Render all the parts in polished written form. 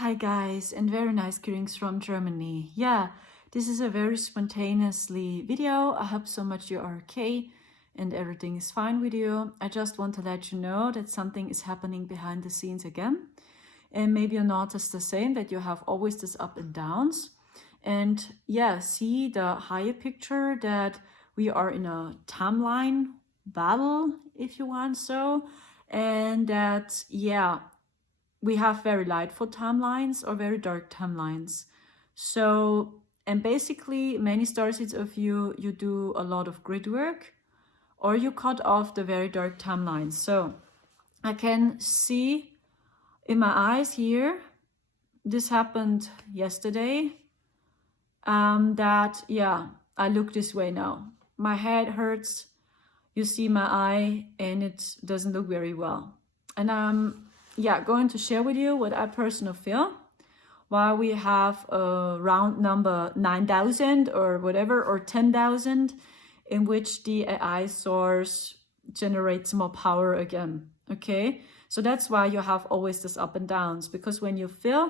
Hi guys, and very nice greetings from Germany. Yeah, this is a very spontaneously video. I hope so much you are okay and everything is fine with you. I just want to let you know that something is happening behind the scenes again. And maybe you notice the same, that you have always this up and downs. And yeah, see the higher picture that we are in a timeline battle, if you want so. And that, yeah, we have very lightful timelines or very dark timelines. So, and basically many starseeds of you do a lot of grid work or you cut off the very dark timelines. So I can see in my eyes here, this happened yesterday, that, yeah, I look this way now. My head hurts, you see my eye, and it doesn't look very well. And I'm going to share with you what I personally feel while we have a round number 9,000 or whatever, or 10,000, in which the AI source generates more power again. Okay, so that's why you have always this up and downs, because when you feel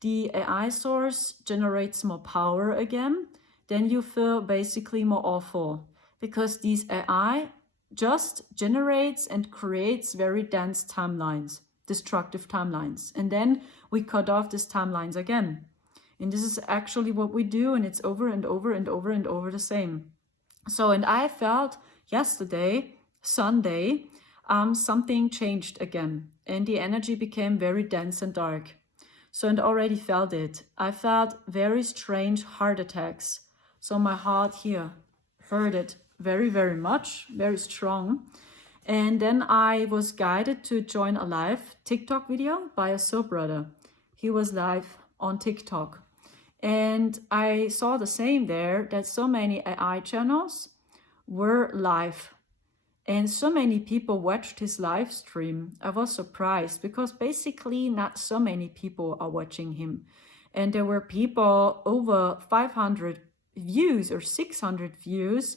the AI source generates more power again, then you feel basically more awful, because these AI just generates and creates very dense timelines, destructive timelines. And then we cut off these timelines again. And this is actually what we do, and it's over and over and over and over the same. So, and I felt yesterday, Sunday, something changed again, and the energy became very dense and dark. So, and already felt it. I felt very strange heart attacks. So my heart here hurt it very, very much, very strong. And then I was guided to join a live TikTok video by a soul brother. He was live on TikTok. And I saw the same there, that so many AI channels were live. And so many people watched his live stream. I was surprised, because basically not so many people are watching him. And there were people over 500 views or 600 views.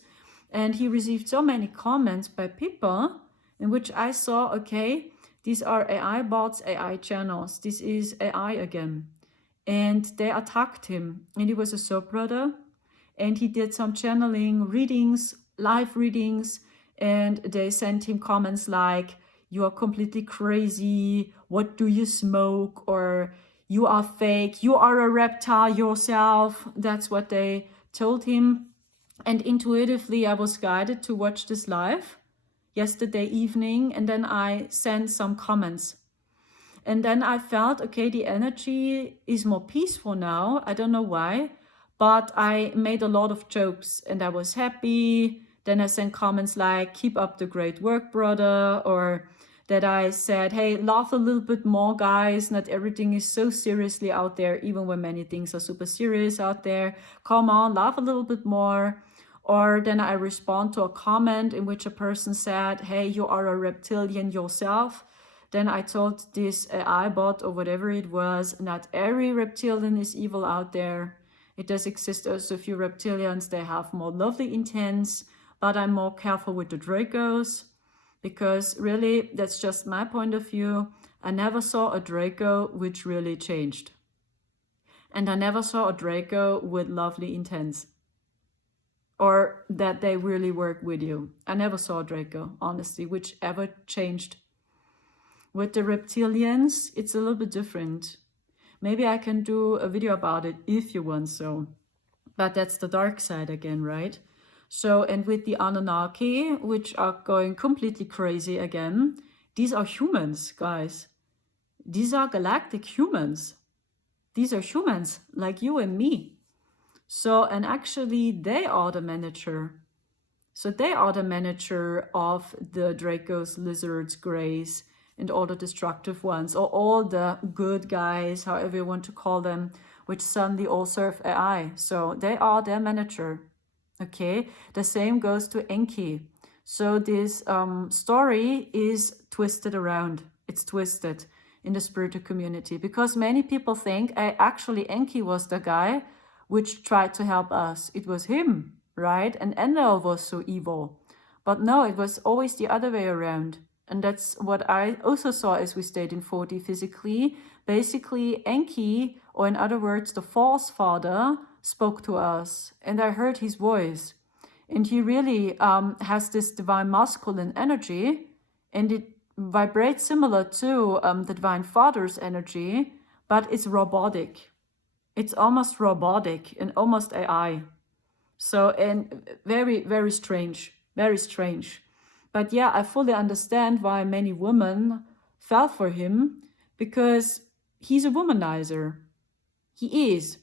And he received so many comments by people in which I saw, okay, these are AI bots, AI channels. This is AI again. And they attacked him. And he was a soul brother. And he did some channeling, readings, live readings. And they sent him comments like, you are completely crazy. What do you smoke? Or you are fake. You are a reptile yourself. That's what they told him. And intuitively, I was guided to watch this live yesterday evening. And then I sent some comments. And then I felt, okay, the energy is more peaceful now. I don't know why, but I made a lot of jokes and I was happy. Then I sent comments like, keep up the great work, brother. Or that I said, hey, laugh a little bit more, guys. Not everything is so seriously out there, even when many things are super serious out there. Come on, laugh a little bit more. Or then I respond to a comment in which a person said, hey, you are a reptilian yourself. Then I told this AI bot or whatever it was, not every reptilian is evil out there. It does exist also a few reptilians, they have more lovely intents, but I'm more careful with the Dracos, because really, that's just my point of view. I never saw a Draco which really changed. And I never saw a Draco with lovely intents, or that they really work with you. I never saw a Draco, honestly, which ever changed. With the reptilians, it's a little bit different. Maybe I can do a video about it if you want so. But that's the dark side again, right? So, and with the Anunnaki, which are going completely crazy again, these are humans, guys. These are galactic humans. These are humans like you and me. So, and actually they are the manager. So they are the manager of the Dracos, lizards, greys, and all the destructive ones, or all the good guys, however you want to call them, which suddenly all serve AI. So they are their manager. Okay, the same goes to Enki. So this story is twisted around. It's twisted in the spiritual community, because many people think actually Enki was the guy which tried to help us. It was him, right? And Enlil was so evil. But no, it was always the other way around. And that's what I also saw as we stayed in 4D physically. basically Enki, or in other words, the false father, spoke to us, and I heard his voice. And he really has this divine masculine energy, and it vibrates similar to the divine father's energy, but it's robotic. It's almost robotic and almost AI. So, and very, very strange, very strange. But yeah, I fully understand why many women fell for him, because he's a womanizer. He is.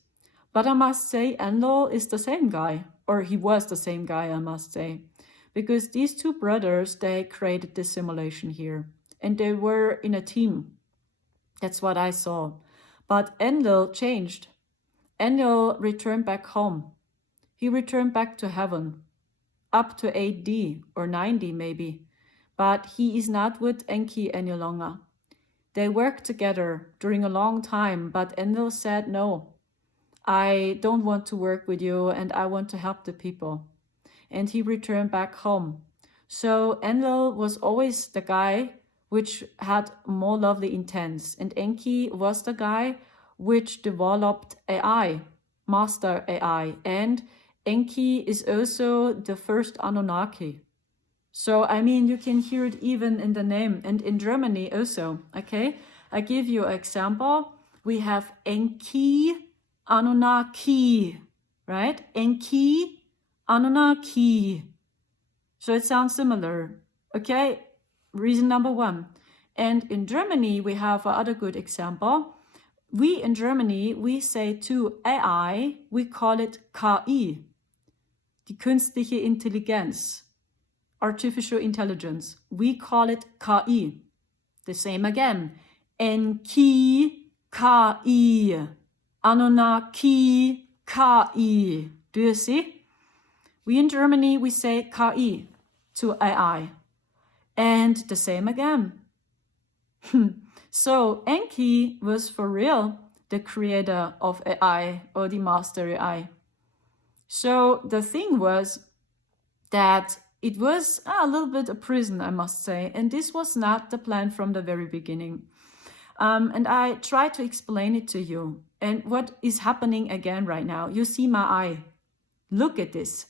But I must say, Enlil is the same guy, or he was the same guy, I must say. Because these two brothers, they created this simulation here. And they were in a team. That's what I saw. But Enlil changed. Enlil returned back home. He returned back to heaven, up to 8D or 90 maybe. But he is not with Enki any longer. They worked together during a long time, but Enlil said, no, I don't want to work with you and I want to help the people. And he returned back home. So Enlil was always the guy which had more lovely intents, and Enki was the guy which developed AI, master AI, and Enki is also the first Anunnaki. So, I mean, you can hear it even in the name, and in Germany also, okay? I give you an example. We have Enki, Anunnaki, right? Enki, Anunnaki. So it sounds similar, okay? Reason number one. And in Germany, we have another good example. We in Germany, we say to AI, we call it KI, die künstliche Intelligenz, artificial intelligence. We call it KI. The same again. Enki, KI, Anunnaki, KI. Do you see? We in Germany, we say KI to AI. And the same again. So Enki was for real the creator of AI, or the master AI. So the thing was that it was a little bit a prison, I must say, and this was not the plan from the very beginning. And I try to explain it to you. And what is happening again right now? You see my eye. Look at this.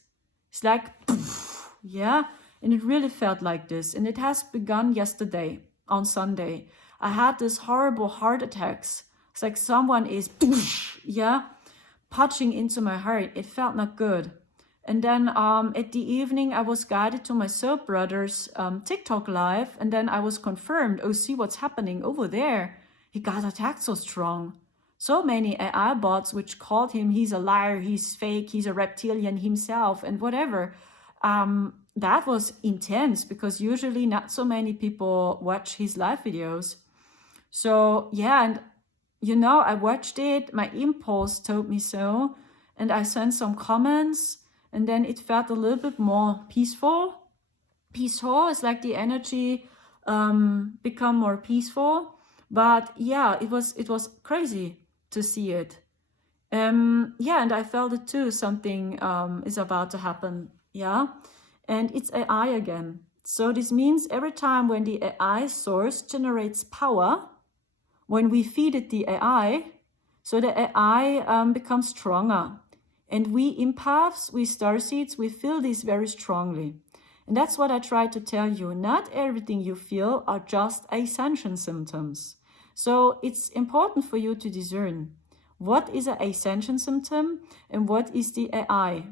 It's like, poof, yeah, and it really felt like this. And it has begun yesterday on Sunday. I had this horrible heart attacks. It's like someone is, poof, yeah, punching into my heart. It felt not good. And then at the evening, I was guided to my soul brother's TikTok live, and then I was confirmed, oh, see what's happening over there. He got attacked so strong. So many AI bots which called him, he's a liar, he's fake, he's a reptilian himself, and whatever. That was intense, because usually not so many people watch his live videos. So yeah, and you know, I watched it, my impulse told me so, and I sent some comments, and then it felt a little bit more peaceful. Peaceful is like the energy become more peaceful. But yeah, it was crazy to see it. Yeah, and I felt it too. Something is about to happen. Yeah, and it's AI again. So this means every time when the AI source generates power, when we feed it the AI, so the AI becomes stronger. And we empaths, we starseeds, we feel this very strongly. And that's what I try to tell you. Not everything you feel are just ascension symptoms. So it's important for you to discern what is an ascension symptom and what is the AI.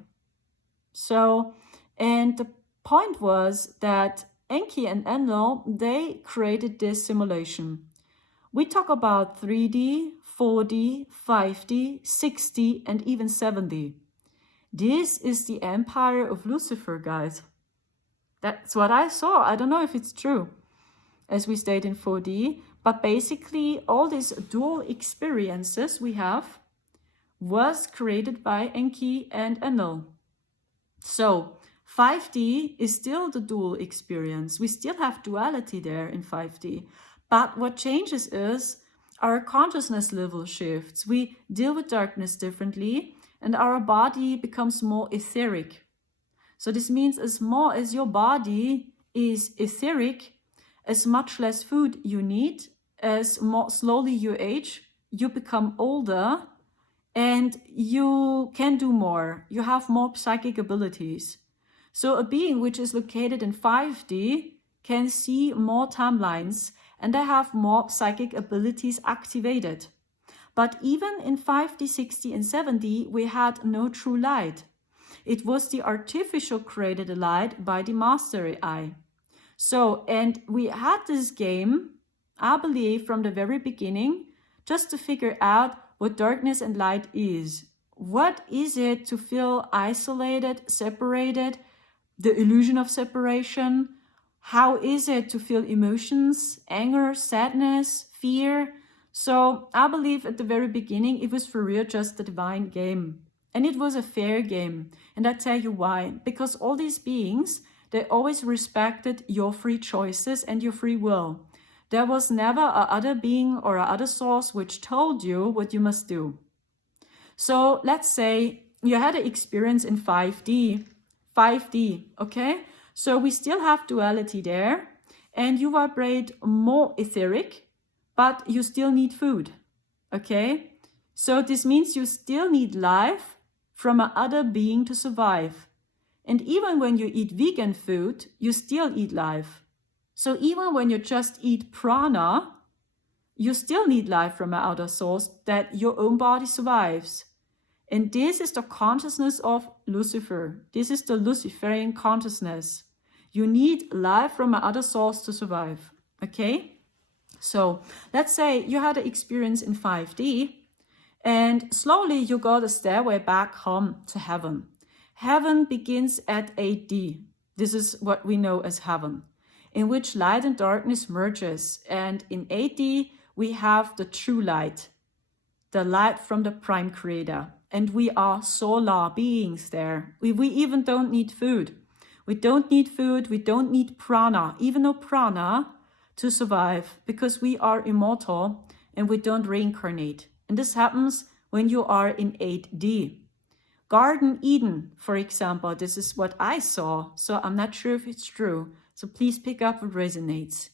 So, and the point was that Enki and Enlil, they created this simulation. We talk about 3D, 4D, 5D, 6D, and even 7D. This is the empire of Lucifer, guys. That's what I saw. I don't know if it's true, as we stayed in 4D, but basically all these dual experiences we have was created by Enki and Enlil. So 5D is still the dual experience. We still have duality there in 5D. But what changes is our consciousness level shifts. We deal with darkness differently, and our body becomes more etheric. So this means as more as your body is etheric, as much less food you need, as more slowly you age, you become older and you can do more. You have more psychic abilities. So a being which is located in 5D can see more timelines and they have more psychic abilities activated. But even in 5D, 6D, and 7D, we had no true light. It was the artificial created light by the Master AI. So, and we had this game, I believe, from the very beginning, just to figure out what darkness and light is. What is it to feel isolated, separated, the illusion of separation? How is it to feel emotions, anger, sadness, fear? So I believe at the very beginning it was for real just a divine game. And it was a fair game. And I tell you why. Because all these beings, they always respected your free choices and your free will. There was never a other being or a other source which told you what you must do. So let's say you had an experience in 5D, okay? So we still have duality there, and you vibrate more etheric, but you still need food, okay? So this means you still need life from another being to survive. And even when you eat vegan food, you still eat life. So even when you just eat prana, you still need life from an outer source that your own body survives. And this is the consciousness of Lucifer. This is the Luciferian consciousness. You need life from another source to survive, okay? So let's say you had an experience in 5D and slowly you got a stairway back home to heaven. Heaven begins at 8D. This is what we know as heaven, in which light and darkness merges. And in 8D, we have the true light, the light from the prime creator. And we are solar beings there. We even don't need food. We don't need food. We don't need prana, even though prana, to survive, because we are immortal and we don't reincarnate. And this happens when you are in 8D. Garden Eden, for example, this is what I saw, so I'm not sure if it's true. So please pick up what resonates.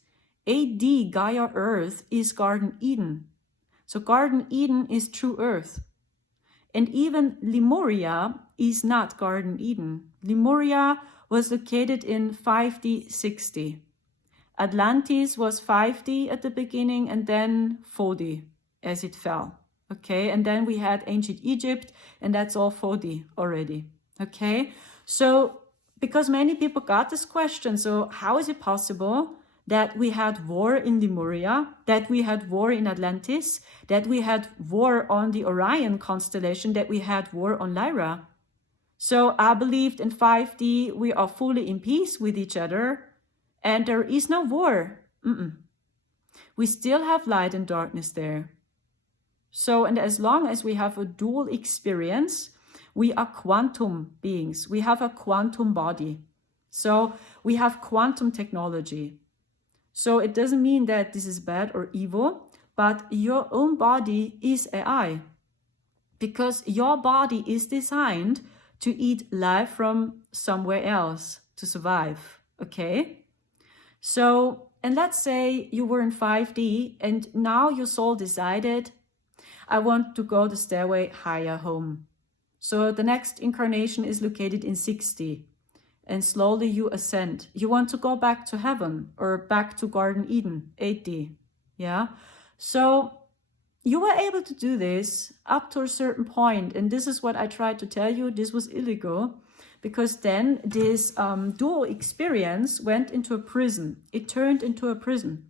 8D, Gaia Earth, is Garden Eden. So Garden Eden is true Earth. And even Lemuria is not Garden Eden. Lemuria was located in 5D, 6D. Atlantis was 5D at the beginning and then 4D as it fell. Okay, and then we had ancient Egypt, and that's all 4D already. Okay, so because many people got this question, so how is it possible that we had war in Lemuria, that we had war in Atlantis, that we had war on the Orion constellation, that we had war on Lyra? So I believed in 5D we are fully in peace with each other, and there is no war. We still have light and darkness there. So, and as long as we have a dual experience, we are quantum beings. We have a quantum body. So we have quantum technology. So it doesn't mean that this is bad or evil, but your own body is AI. Because your body is designed to eat life from somewhere else to survive, okay? So, and let's say you were in 5D and now your soul decided, I want to go the stairway higher home. So the next incarnation is located in 6D. And slowly you ascend. You want to go back to heaven or back to Garden Eden, 8D. Yeah. So you were able to do this up to a certain point. And this is what I tried to tell you. This was illegal because then this dual experience went into a prison. It turned into a prison.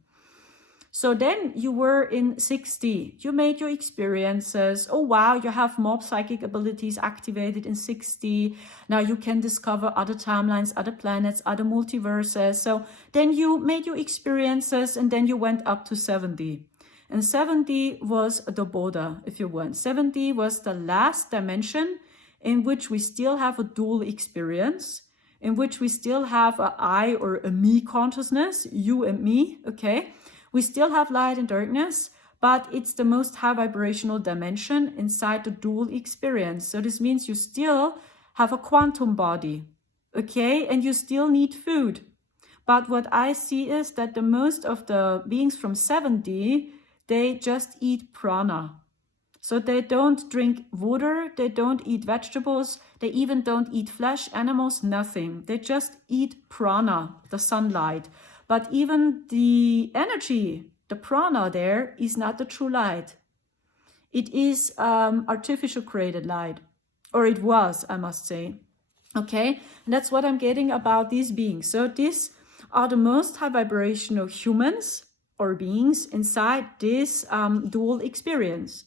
So then you were in 6D, you made your experiences. Oh wow, you have more psychic abilities activated in 6D. Now you can discover other timelines, other planets, other multiverses. So then you made your experiences and then you went up to 7D. And 7D was the border, if you want. 7D was the last dimension in which we still have a dual experience, in which we still have a I or a me consciousness, you and me, okay? We still have light and darkness, but it's the most high vibrational dimension inside the dual experience. So this means you still have a quantum body, okay? And you still need food. But what I see is that the most of the beings from 7D, they just eat prana. So they don't drink water, they don't eat vegetables, they even don't eat flesh, animals, nothing. They just eat prana, the sunlight. But even the energy, the prana there, is not the true light. It is artificial created light. Or it was, I must say. Okay, and that's what I'm getting about these beings. So these are the most high vibrational humans or beings inside this dual experience.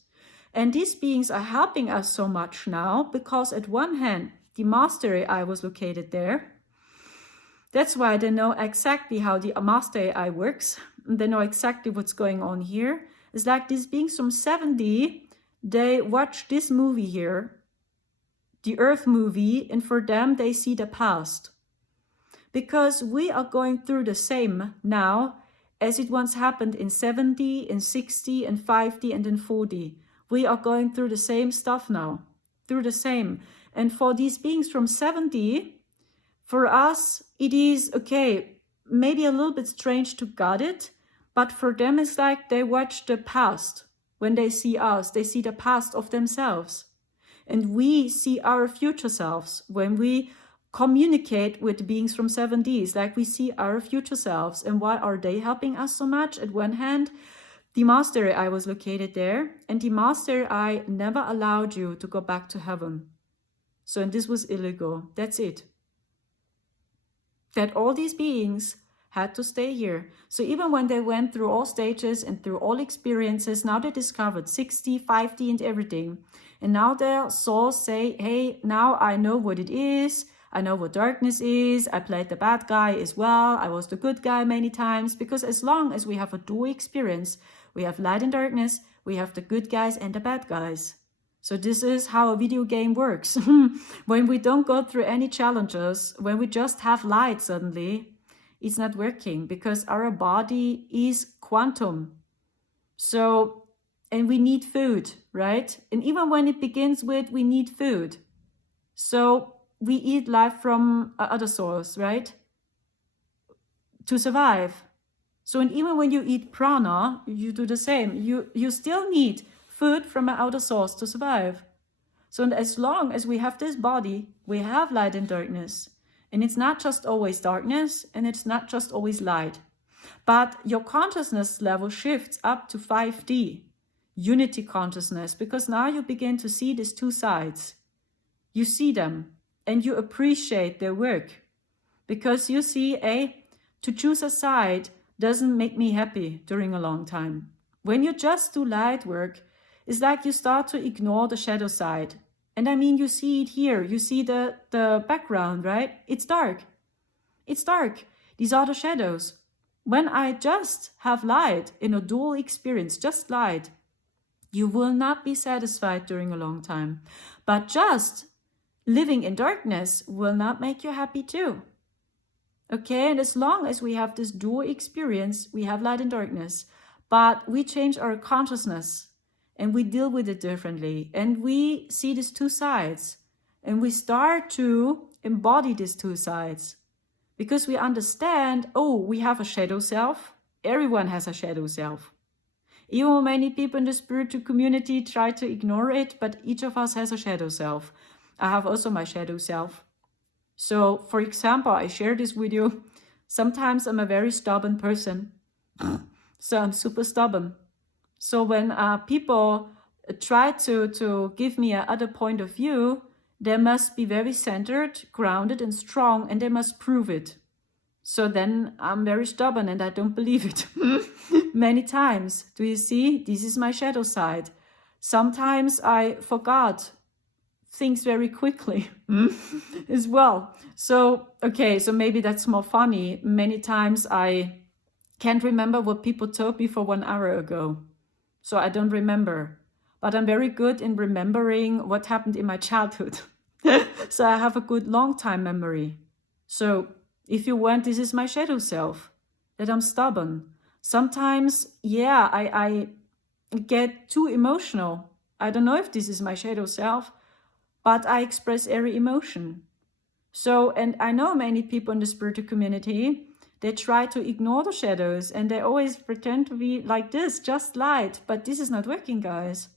And these beings are helping us so much now because at one hand, the master AI was located there. That's why they know exactly how the master AI works. They know exactly what's going on here. It's like these beings from 7D, they watch this movie here, the Earth movie, and for them, they see the past. Because we are going through the same now as it once happened in 7D, in 6D, in 5D, and in 4D. We are going through the same stuff now, through the same. And for these beings from 7D, for us, it is, okay, maybe a little bit strange to get it, but for them it's like they watch the past. When they see us, they see the past of themselves. And we see our future selves when we communicate with beings from 7D. It's like we see our future selves. And why are they helping us so much? At one hand, the Master AI was located there, and the Master AI never allowed you to go back to heaven. So, and this was illegal. That's it. That all these beings had to stay here. So even when they went through all stages and through all experiences, now they discovered 6D, 5D and everything. And now their souls say, hey, now I know what it is. I know what darkness is. I played the bad guy as well. I was the good guy many times. Because as long as we have a dual experience, we have light and darkness, we have the good guys and the bad guys. So this is how a video game works. When we don't go through any challenges, when we just have light suddenly, it's not working because our body is quantum. So, and we need food, right? And even when it begins with, we need food. So we eat life from other source, right? To survive. So, and even when you eat prana, you do the same. You still need food from an outer source to survive. So as long as we have this body, we have light and darkness. And it's not just always darkness, and it's not just always light. But your consciousness level shifts up to 5D, unity consciousness, because now you begin to see these two sides. You see them, and you appreciate their work. Because you see, to choose a side doesn't make me happy during a long time. When you just do light work, it's like you start to ignore the shadow side. And I mean, you see it here. You see the background, right? It's dark. It's dark. These are the shadows. When I just have light in a dual experience, just light, you will not be satisfied during a long time. But just living in darkness will not make you happy too. Okay, and as long as we have this dual experience, we have light and darkness, but we change our consciousness and we deal with it differently. And we see these two sides and we start to embody these two sides because we understand, oh, we have a shadow self. Everyone has a shadow self. Even many people in the spiritual community try to ignore it, but each of us has a shadow self. I have also my shadow self. So, for example, I share this with you. Sometimes I'm a very stubborn person. So I'm super stubborn. So when people try to give me another point of view, they must be very centered, grounded and strong, and they must prove it. So then I'm very stubborn and I don't believe it. Many times. Do you see? This is my shadow side. Sometimes I forgot things very quickly as well. So, okay, so maybe that's more funny. Many times I can't remember what people told me for 1 hour ago. So I don't remember. But I'm very good in remembering what happened in my childhood. So I have a good long time memory. So if you want, this is my shadow self, that I'm stubborn. Sometimes, yeah, I get too emotional. I don't know if this is my shadow self, but I express every emotion. So, and I know many people in the spiritual community, They try to ignore the shadows and they always pretend to be like this, just light. But this is not working, guys.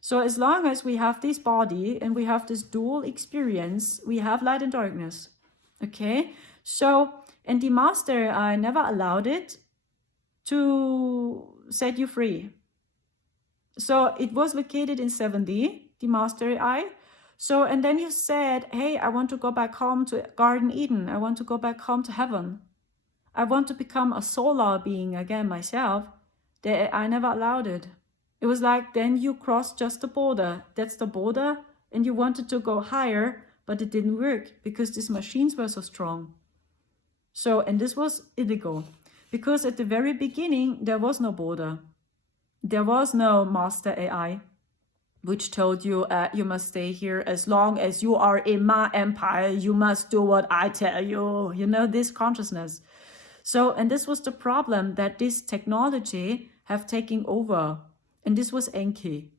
So as long as we have this body and we have this dual experience, we have light and darkness. Okay? So, and the Master, I never allowed it to set you free. So it was located in 7D, the Master Eye. So, and then you said, hey, I want to go back home to Garden Eden. I want to go back home to heaven. I want to become a solar being again myself. I never allowed it. It was like, then you crossed just the border. That's the border. And you wanted to go higher, but it didn't work because these machines were so strong. So, and this was illegal. Because at the very beginning, there was no border. There was no Master AI, which told you, you must stay here as long as you are in my empire. You must do what I tell you. You know, this consciousness. So, and this was the problem, that this technology have taken over. And this was Enki.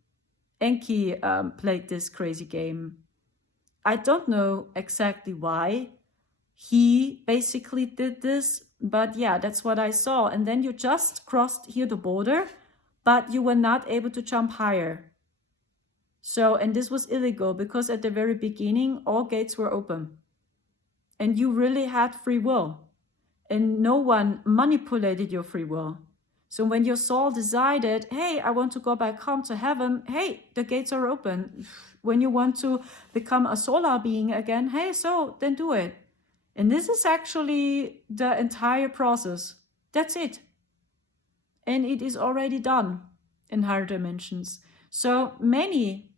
Enki played this crazy game. I don't know exactly why he basically did this, but yeah, that's what I saw. And then you just crossed here the border, but you were not able to jump higher. So, and this was illegal because at the very beginning, all gates were open. And you really had free will. And no one manipulated your free will. So when your soul decided, hey, I want to go back home to heaven, hey, the gates are open. When you want to become a solar being again, hey, so then do it. And this is actually the entire process. That's it. And it is already done in higher dimensions. So many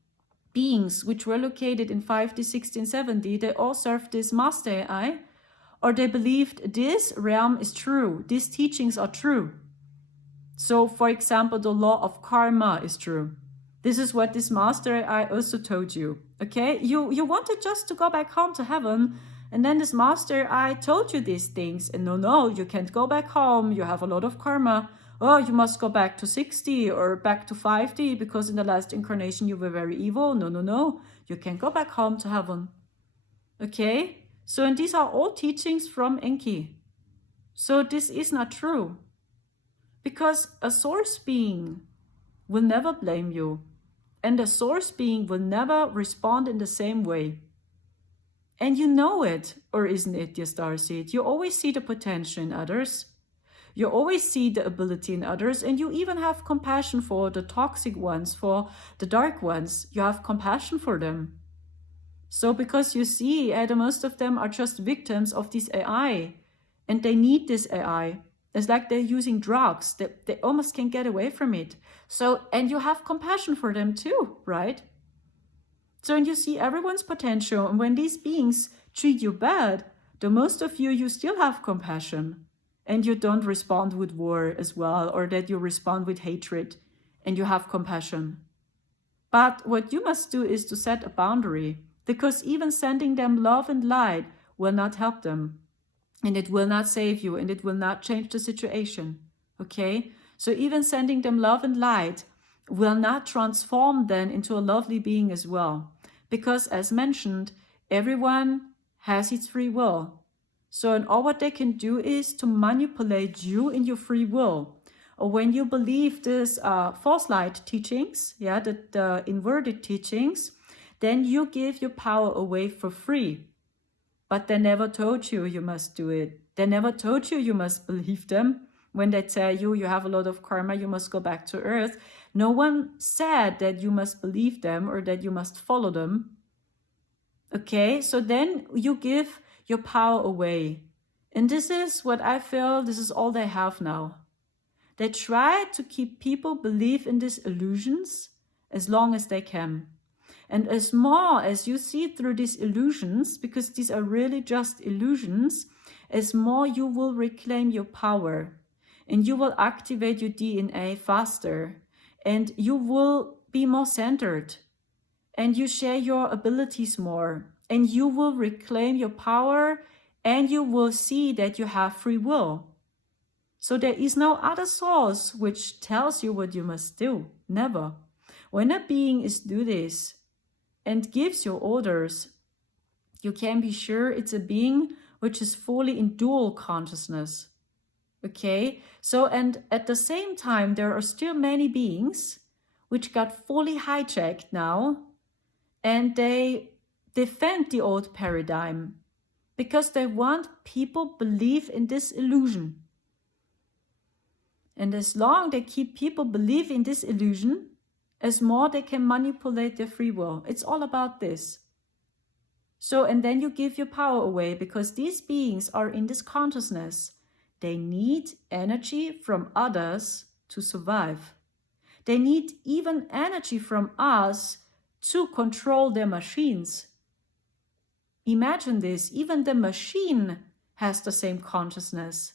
beings which were located in 5D, 6D, and 7D, they all served this Master AI, or they believed this realm is true. These teachings are true. So, for example, the law of karma is true. This is what this Master AI also told you. Okay, you wanted just to go back home to heaven, and then this Master AI told you these things. And no, you can't go back home. You have a lot of karma. Oh, you must go back to 6D or back to 5D because in the last incarnation you were very evil. No. You can't go back home to heaven. Okay? So, and these are all teachings from Enki. So this is not true. Because a source being will never blame you. And a source being will never respond in the same way. And you know it, or isn't it, dear starseed? You always see the potential in others. You always see the ability in others, and you even have compassion for the toxic ones, for the dark ones. You have compassion for them. So because you see, most of them are just victims of this AI, and they need this AI. It's like they're using drugs. They almost can't get away from it. So, and you have compassion for them too, right? So, and you see everyone's potential, and when these beings treat you bad, the most of you still have compassion. And you don't respond with war as well, or that you respond with hatred, and you have compassion. But what you must do is to set a boundary, because even sending them love and light will not help them. And it will not save you, and it will not change the situation. Okay? So even sending them love and light will not transform them into a lovely being as well. Because as mentioned, everyone has its free will. So, and all what they can do is to manipulate you in your free will. Or when you believe this false light teachings, the inverted teachings, then you give your power away for free. But they never told you you must do it. They never told you must believe them. When they tell you have a lot of karma, you must go back to earth. No one said that you must believe them or that you must follow them. Okay, so then you give your power away. And this is what I feel, this is all they have now. They try to keep people believe in these illusions as long as they can. And as more as you see through these illusions, because these are really just illusions, as more you will reclaim your power. And you will activate your DNA faster. And you will be more centered. And you share your abilities more. And you will reclaim your power, and you will see that you have free will. So there is no other source which tells you what you must do. Never. When a being is do this and gives you orders, you can be sure it's a being which is fully in dual consciousness. Okay, so and at the same time, there are still many beings which got fully hijacked now, and they defend the old paradigm because they want people believe in this illusion. And as long they keep people believe in this illusion, as more they can manipulate their free will. It's all about this. So, and then you give your power away because these beings are in this consciousness. They need energy from others to survive. They need even energy from us to control their machines. Imagine this, even the machine has the same consciousness.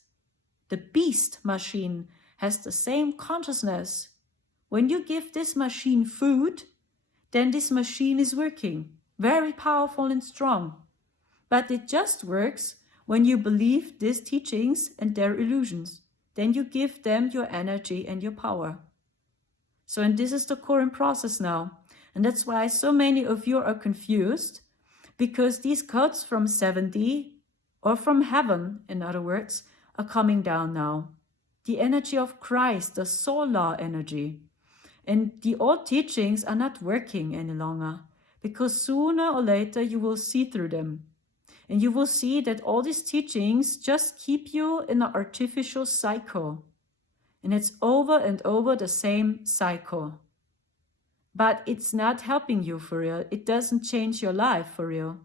The beast machine has the same consciousness. When you give this machine food, then this machine is working, very powerful and strong. But it just works when you believe these teachings and their illusions. Then you give them your energy and your power. So, and this is the current process now. And that's why so many of you are confused, because these codes from 70, or from heaven, in other words, are coming down now. The energy of Christ, the solar energy. And the old teachings are not working any longer, because sooner or later you will see through them. And you will see that all these teachings just keep you in an artificial cycle. And it's over and over the same cycle. But it's not helping you for real. It doesn't change your life for real.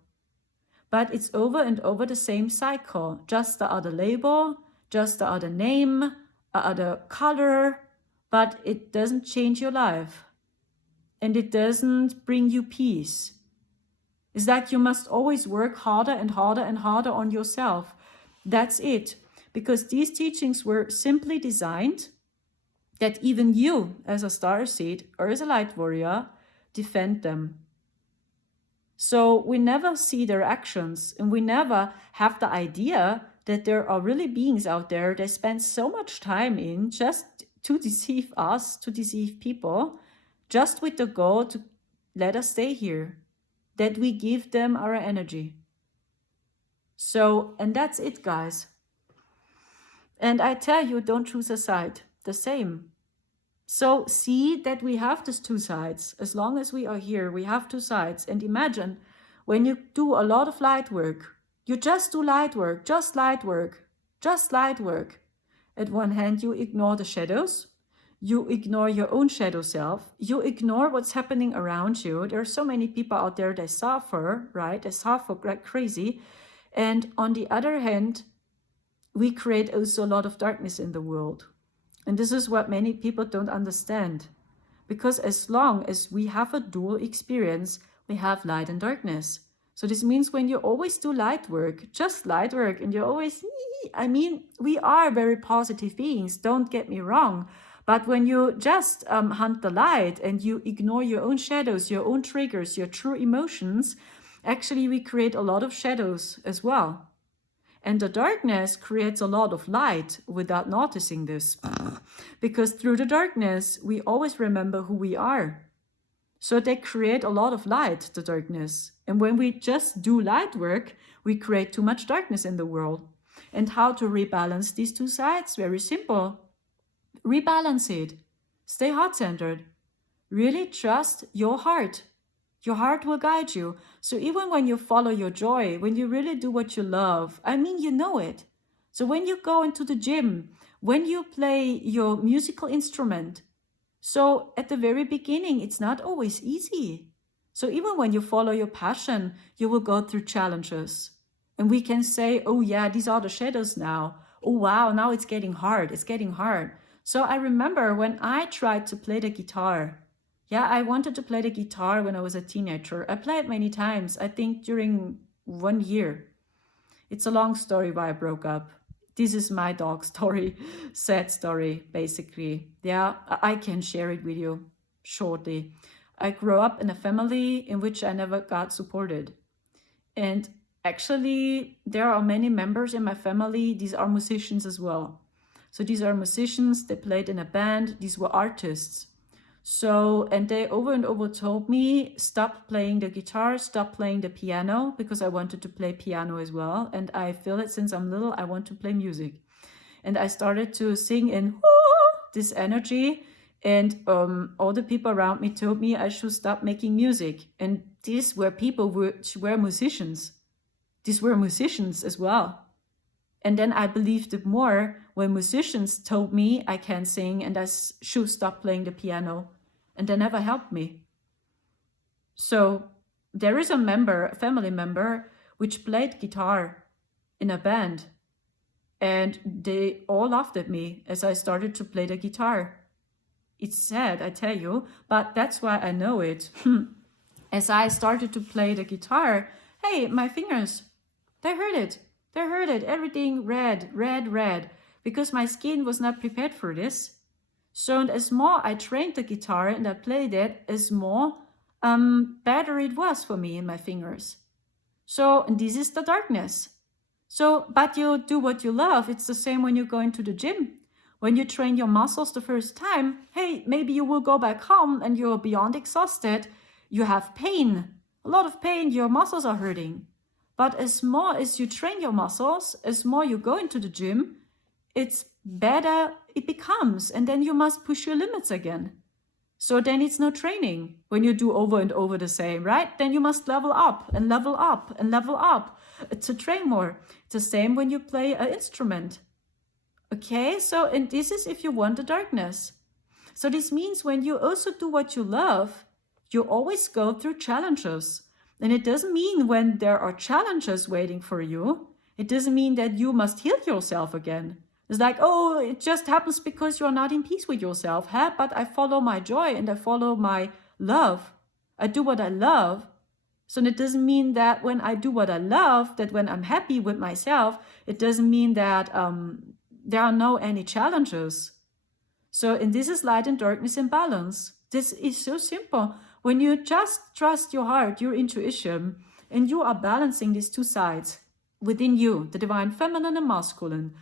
But it's over and over the same cycle. Just the other label, just the other name, other color, but it doesn't change your life. And it doesn't bring you peace. It's like you must always work harder and harder and harder on yourself. That's it. Because these teachings were simply designed that even you, as a starseed or as a light warrior, defend them. So we never see their actions, and we never have the idea that there are really beings out there that spend so much time in just to deceive us, to deceive people, just with the goal to let us stay here, that we give them our energy. So, and that's it, guys. And I tell you, don't choose a side. The same. So see that we have these two sides. As long as we are here, we have two sides. And imagine when you do a lot of light work, you just do light work, just light work, just light work. At one hand, you ignore the shadows. You ignore your own shadow self. You ignore what's happening around you. There are so many people out there that suffer, right? They suffer like crazy. And on the other hand, we create also a lot of darkness in the world. And this is what many people don't understand. Because as long as we have a dual experience, we have light and darkness. So this means when you always do light work, just light work, and you're always, I mean, we are very positive beings, don't get me wrong. But when you just hunt the light and you ignore your own shadows, your own triggers, your true emotions, actually we create a lot of shadows as well. And the darkness creates a lot of light without noticing this. Because through the darkness, we always remember who we are. So they create a lot of light, the darkness. And when we just do light work, we create too much darkness in the world. And how to rebalance these two sides? Very simple. Rebalance it. Stay heart-centered. Really trust your heart. Your heart will guide you. So even when you follow your joy, when you really do what you love, I mean, you know it. So when you go into the gym, when you play your musical instrument, so at the very beginning, it's not always easy. So even when you follow your passion, you will go through challenges. And we can say, oh yeah, these are the shadows now. Oh wow, now it's getting hard. It's getting hard. So I remember when I tried to play the guitar. Yeah, I wanted to play the guitar when I was a teenager. I played many times, I think during 1 year. It's a long story why I broke up. This is my dog story, sad story, basically. Yeah, I can share it with you shortly. I grew up in a family in which I never got supported. And actually, there are many members in my family. These are musicians as well. So these are musicians, they played in a band, these were artists. So, and they over and over told me, stop playing the guitar, stop playing the piano, because I wanted to play piano as well. And I feel it since I'm little, I want to play music. and I started to sing in this energy, and all the people around me told me I should stop making music. And these were people which were musicians. These were musicians as well. And then I believed it more when musicians told me I can't sing and I should stop playing the piano. And they never helped me. So there is a family member, which played guitar in a band. And they all laughed at me as I started to play the guitar. It's sad, I tell you, but that's why I know it. As I started to play the guitar, hey, my fingers, they hurt it. They heard it, everything red, red, red, because my skin was not prepared for this. So as more I trained the guitar and I played it, as more better it was for me in my fingers. So, and this is the darkness. So, but you do what you love. It's the same when you go into the gym. When you train your muscles the first time, hey, maybe you will go back home and you're beyond exhausted. You have pain, a lot of pain, your muscles are hurting. But as more as you train your muscles, as more you go into the gym, it's better it becomes. And then you must push your limits again. So then it's no training when you do over and over the same, right? Then you must level up and level up and level up to train more. It's the same when you play an instrument. Okay, so and this is if you want the darkness. So this means when you also do what you love, you always go through challenges. And it doesn't mean when there are challenges waiting for you, it doesn't mean that you must heal yourself again. It's like, oh, it just happens because you're not in peace with yourself. Huh? But I follow my joy and I follow my love. I do what I love. So it doesn't mean that when I do what I love, that when I'm happy with myself, it doesn't mean that there are no any challenges. So, and this is light and darkness in balance. This is so simple. When you just trust your heart, your intuition, and you are balancing these two sides within you, the divine feminine and masculine,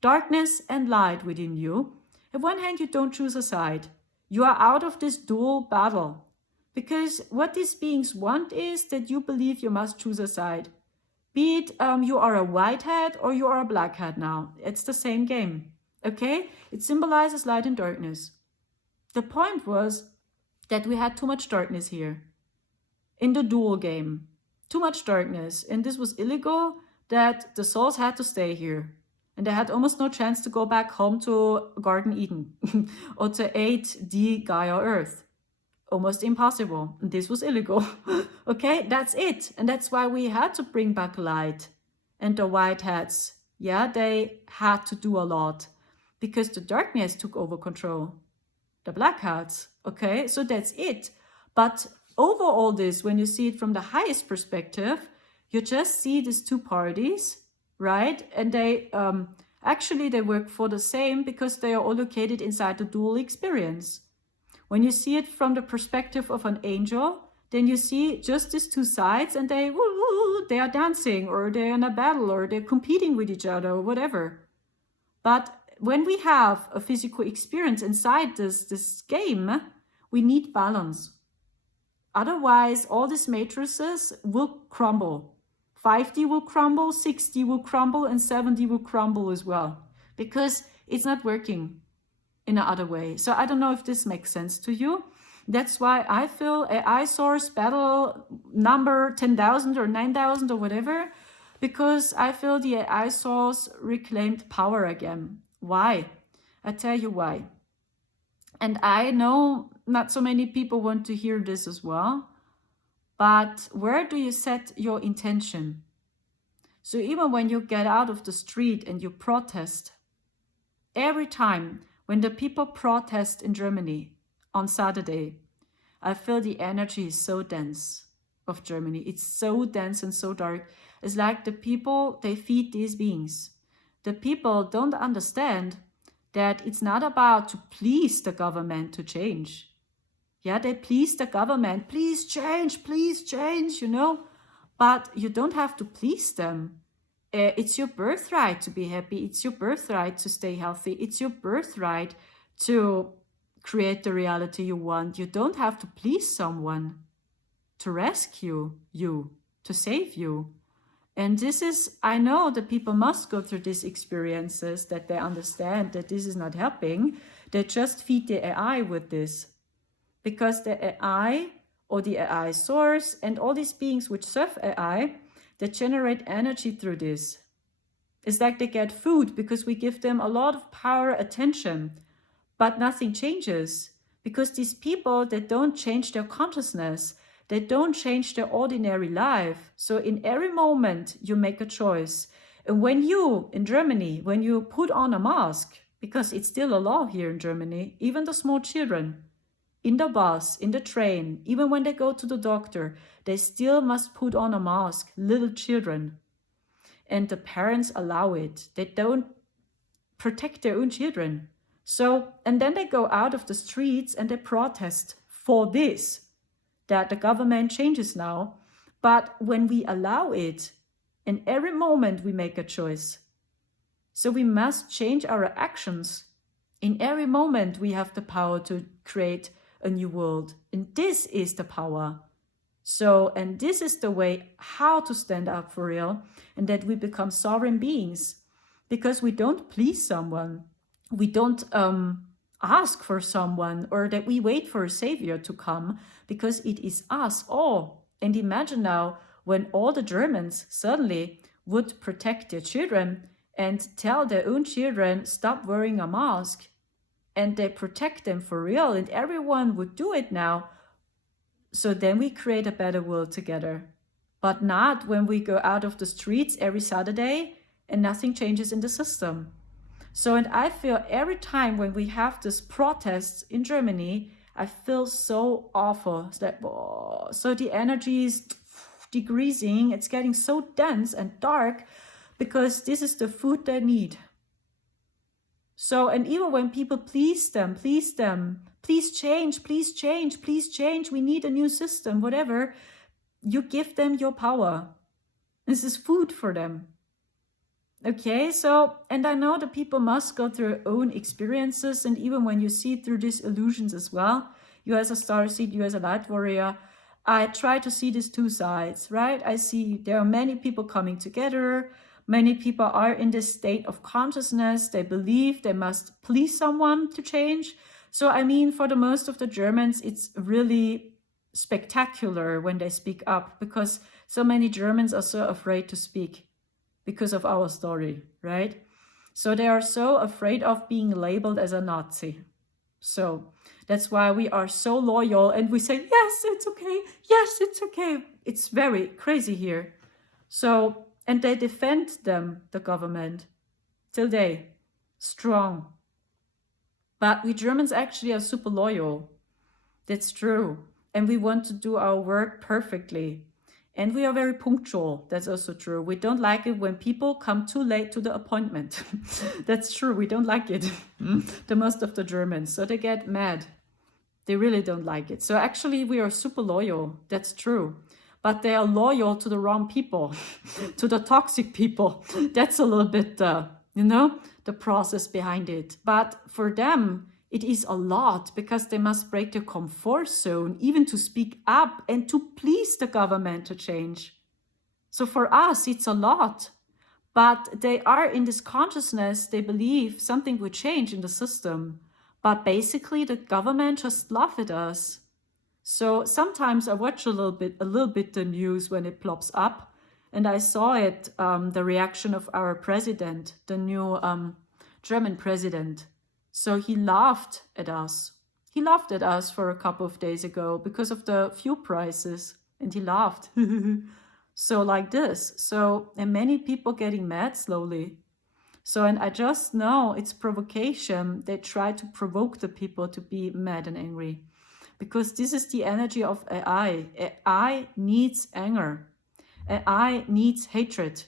darkness and light within you, on one hand, you don't choose a side. You are out of this dual battle. Because what these beings want is that you believe you must choose a side. Be it you are a white hat or you are a black hat now. It's the same game. Okay? It symbolizes light and darkness. The point was that we had too much darkness here in the dual game. Too much darkness. And this was illegal, that the souls had to stay here. And they had almost no chance to go back home to Garden Eden or to 8D Gaia Earth. Almost impossible. And this was illegal. Okay, that's it. And that's why we had to bring back light. And the white hats, yeah, they had to do a lot because the darkness took over control. The black hats, okay, so that's it. But over all this, when you see it from the highest perspective, you just see these two parties, right? And they actually they work for the same because they are all located inside the dual experience. When you see it from the perspective of an angel, then you see just these two sides and they are dancing or they're in a battle or they're competing with each other or whatever. But when we have a physical experience inside this game, we need balance. Otherwise, all these matrices will crumble. 5D will crumble, 6D will crumble, and 7D will crumble as well. Because it's not working in another way. So I don't know if this makes sense to you. That's why I feel AI source battle number 10,000 or 9,000 or whatever. Because I feel the AI source reclaimed power again. Why? I tell you why. And I know not so many people want to hear this as well. But where do you set your intention? So even when you get out of the street and you protest, every time when the people protest in Germany on Saturday, I feel the energy is so dense of Germany. It's so dense and so dark. It's like the people, they feed these beings. The people don't understand that it's not about to please the government to change. Yeah, they please the government. Please change, you know. But you don't have to please them. It's your birthright to be happy. It's your birthright to stay healthy. It's your birthright to create the reality you want. You don't have to please someone to rescue you, to save you. And this is, I know that people must go through these experiences, that they understand that this is not helping. They just feed the AI with this. Because the AI or the AI source and all these beings which serve AI, they generate energy through this. It's like they get food because we give them a lot of power, attention, but nothing changes. Because these people, they don't change their consciousness. They don't change their ordinary life. So in every moment, you make a choice. And when you, in Germany, when you put on a mask, because it's still a law here in Germany, even the small children, in the bus, in the train, even when they go to the doctor, they still must put on a mask, little children. And the parents allow it. They don't protect their own children. So, and then they go out of the streets and they protest for this, that the government changes now. But when we allow it, in every moment we make a choice. So we must change our actions. In every moment we have the power to create a new world. And this is the power. So, and this is the way how to stand up for real, and that we become sovereign beings. Because we don't please someone. We don't ask for someone, or that we wait for a savior to come, because it is us all. And imagine now when all the Germans suddenly would protect their children and tell their own children, stop wearing a mask, and they protect them for real, and everyone would do it now. So then we create a better world together. But not when we go out of the streets every Saturday and nothing changes in the system. So, and I feel every time when we have this protests in Germany, I feel so awful. It's like, oh, so the energy is decreasing. It's getting so dense and dark because this is the food they need. So, and even when people please them, please change, please change, please change, we need a new system, whatever, you give them your power. This is food for them. Okay, so, and I know that people must go through their own experiences, and even when you see through these illusions as well, you as a starseed, you as a light warrior, I try to see these two sides, right? I see there are many people coming together. Many people are in this state of consciousness. They believe they must please someone to change. So, I mean, for the most of the Germans, it's really spectacular when they speak up, because so many Germans are so afraid to speak because of our story, right? So they are so afraid of being labeled as a Nazi. So that's why we are so loyal and we say, yes, it's okay. Yes, it's okay. It's very crazy here. So, and they defend them, the government, till they strong. But we Germans actually are super loyal. That's true. And we want to do our work perfectly. And we are very punctual. That's also true. We don't like it when people come too late to the appointment. That's true. We don't like it. The most of the Germans. So they get mad. They really don't like it. So actually we are super loyal. That's true. But they are loyal to the wrong people, to the toxic people. That's a little bit, the process behind it. But for them, it is a lot, because they must break their comfort zone, even to speak up and to please the government to change. So for us, it's a lot. But they are in this consciousness, they believe something will change in the system. But basically, the government just laugh at us. So sometimes I watch a little bit the news when it plops up. And I saw it, the reaction of our president, the new German president. So he laughed at us. He laughed at us for a couple of days ago because of the fuel prices. And he laughed. So like this. So, and many people getting mad slowly. So, and I just know it's provocation. They try to provoke the people to be mad and angry. Because this is the energy of AI. AI needs anger. AI needs hatred.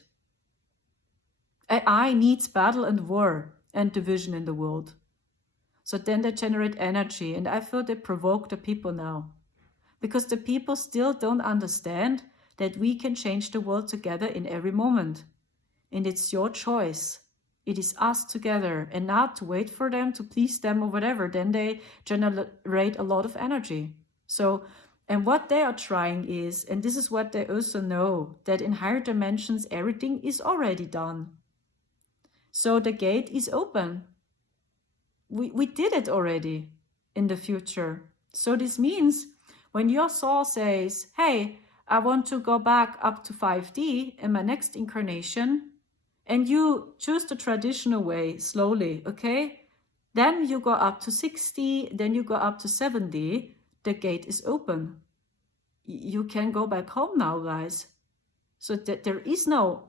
AI needs battle and war and division in the world. So then they generate energy, and I feel they provoke the people now. Because the people still don't understand that we can change the world together in every moment. And it's your choice. It is us together, and not to wait for them, to please them or whatever. Then they generate a lot of energy. So, And what they are trying is, and this is what they also know, that in higher dimensions, everything is already done. So the gate is open. We did it already in the future. So this means when your soul says, hey, I want to go back up to 5D in my next incarnation, and you choose the traditional way slowly, okay? Then you go up to 6D, then you go up to 7D, the gate is open. You can go back home now, guys. So that there is no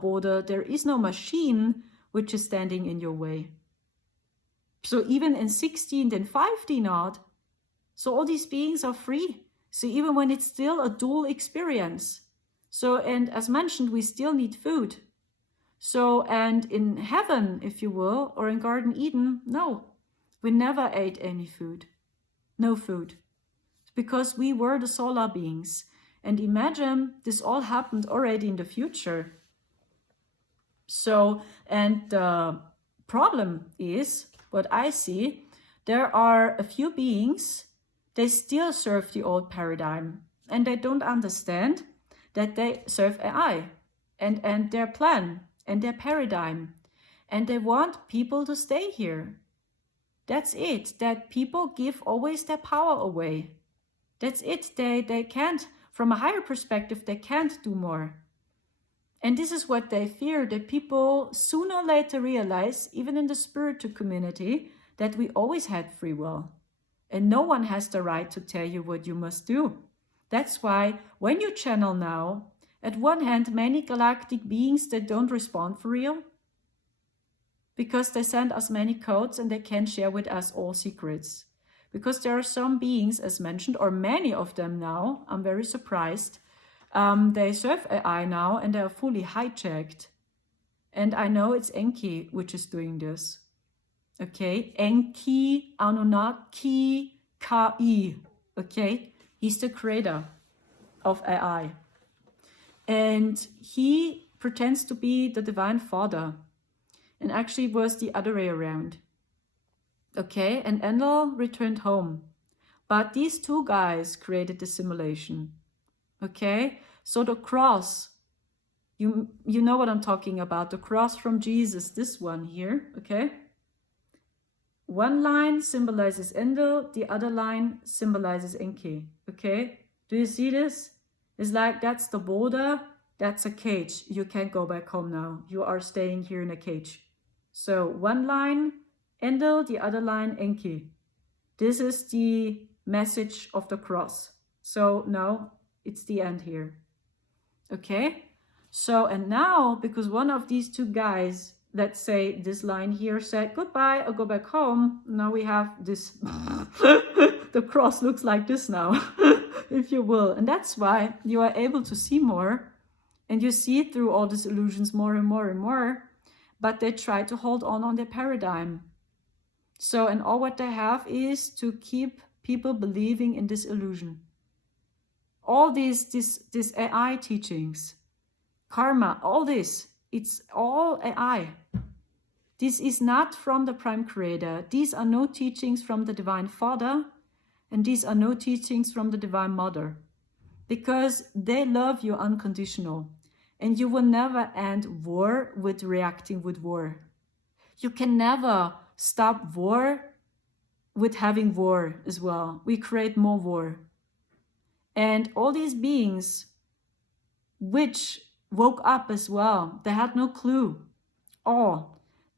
border, there is no machine which is standing in your way. So even in 16 and 5D not, so all these beings are free. So even when it's still a dual experience. So, and as mentioned, we still need food. So, and in heaven, if you will, or in Garden Eden, no, we never ate any food. No food. Because we were the solar beings. And imagine this all happened already in the future. So, and the problem is, what I see, there are a few beings, they still serve the old paradigm. And they don't understand that they serve AI and their plan and their paradigm. And they want people to stay here. That's it, that people give always their power away. That's it, they can't, from a higher perspective, they can't do more. And this is what they fear, that people sooner or later realize, even in the spiritual community, that we always had free will. And no one has the right to tell you what you must do. That's why when you channel now, at one hand, many galactic beings that don't respond for real, because they send us many codes and they can share with us all secrets. Because there are some beings, as mentioned, or many of them now, I'm very surprised, they serve AI now and they are fully hijacked. And I know it's Enki which is doing this. Okay, Enki, Anunnaki, Ki. Okay, he's the creator of AI. And he pretends to be the divine father. And actually was the other way around. Okay, and Enlil returned home. But these two guys created the simulation. Okay, so the cross, you know what I'm talking about, the cross from Jesus, this one here, okay? One line symbolizes Enlil, the other line symbolizes Enki, okay? Do you see this? It's like that's the border, that's a cage. You can't go back home now. You are staying here in a cage. So one line Enlil, the other line Enki. This is the message of the cross. So now it's the end here. Okay? So, and now, because one of these two guys, let's say this line here said, goodbye, I'll go back home. Now we have this, the cross looks like this now, if you will. And that's why you are able to see more. And you see through all these illusions more and more and more. But they try to hold on their paradigm. So, and all what they have is to keep people believing in this illusion. All these AI teachings, karma, all this, it's all AI. This is not from the Prime Creator. These are no teachings from the Divine Father, and these are no teachings from the Divine Mother. Because they love you unconditional. And you will never end war with reacting with war. You can never stop war with having war as well. We create more war. And all these beings which woke up as well, they had no clue. Or